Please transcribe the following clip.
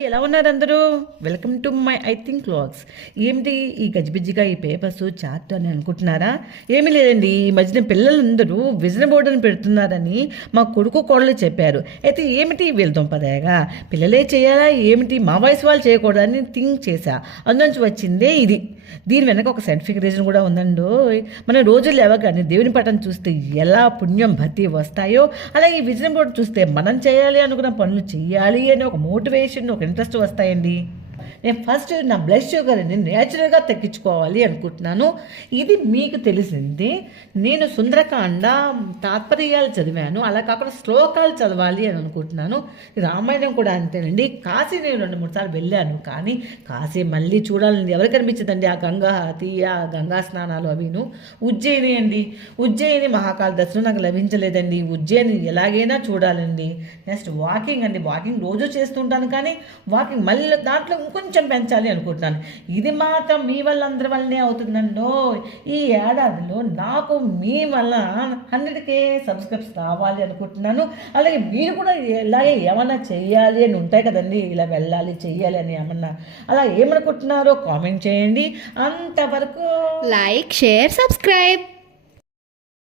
ఎలా ఉన్నారు అందరూ? Welcome to my I think clothes. ఏమిటి ఈ గజిబిజిగా ఈ పేపర్స్ చార్ట్ అని అనుకుంటున్నారా? ఏమీ లేదండి, ఈ మధ్యన పిల్లలందరూ విజన్ బోర్డు అని పెడుతున్నారని మా కొడుకు కోడలు చెప్పారు. అయితే ఏమిటి వీళ్ళ దుంపదేగా పిల్లలే చేయాలా ఏమిటి, మా వయసు వాళ్ళు చేయకూడదని థింక్ చేశా. అందులోంచి వచ్చిందే ఇది. దీని వెనక ఒక సైంటిఫిక్ రీజన్ కూడా ఉందండో. మన రోజులు లేవగానే దేవుని పటం చూస్తే ఎలా పుణ్యం భక్తి వస్తాయో, అలాగే ఈ విజన్ బోర్డు చూస్తే మనం చేయాలి అనుకున్న పనులు చేయాలి అని ఒక మోటివేషన్, ఒక ఇంట్రెస్ట్ వస్తాయండి. నేను ఫస్ట్ నా బ్లడ్ షుగర్ని నేచురల్గా తగ్గించుకోవాలి అనుకుంటున్నాను. ఇది మీకు తెలిసింది. నేను సుందరకాండ తాత్పర్యాలు చదివాను, అలా కాకుండా శ్లోకాలు చదవాలి అని అనుకుంటున్నాను. రామాయణం కూడా అంతేనండి. కాశీ నేను 2-3 సార్లు వెళ్ళాను, కానీ కాశీ మళ్ళీ చూడాలండి. ఎవరికి కనిపించదండి ఆ గంగా హారతి, ఆ గంగా స్నానాలు అవిను. ఉజ్జయిని అండి, ఉజ్జయిని మహాకాళ దర్శనం నాకు లభించలేదండి. ఉజ్జయిని ఎలాగైనా చూడాలండి. నెక్స్ట్ వాకింగ్ అండి, వాకింగ్ రోజు చేస్తుంటాను, కానీ వాకింగ్ మళ్ళీ దాంట్లో ఇంకొంచెం పెంచాలి అనుకుంటున్నాను. ఇది మాత్రం మీ వల్ల అందరి వల్లనే అవుతుందండో. ఈ ఏడాదిలో నాకు మీ వల్ల 100K సబ్స్క్రైబ్స్ రావాలి అనుకుంటున్నాను. అలాగే మీరు కూడా ఇలాగే ఏమన్నా చెయ్యాలి అని ఉంటాయి కదండి, ఇలా వెళ్ళాలి చెయ్యాలి అని ఏమన్నా, అలా ఏమనుకుంటున్నారో కామెంట్ చేయండి. అంతవరకు లైక్, షేర్, సబ్స్క్రైబ్.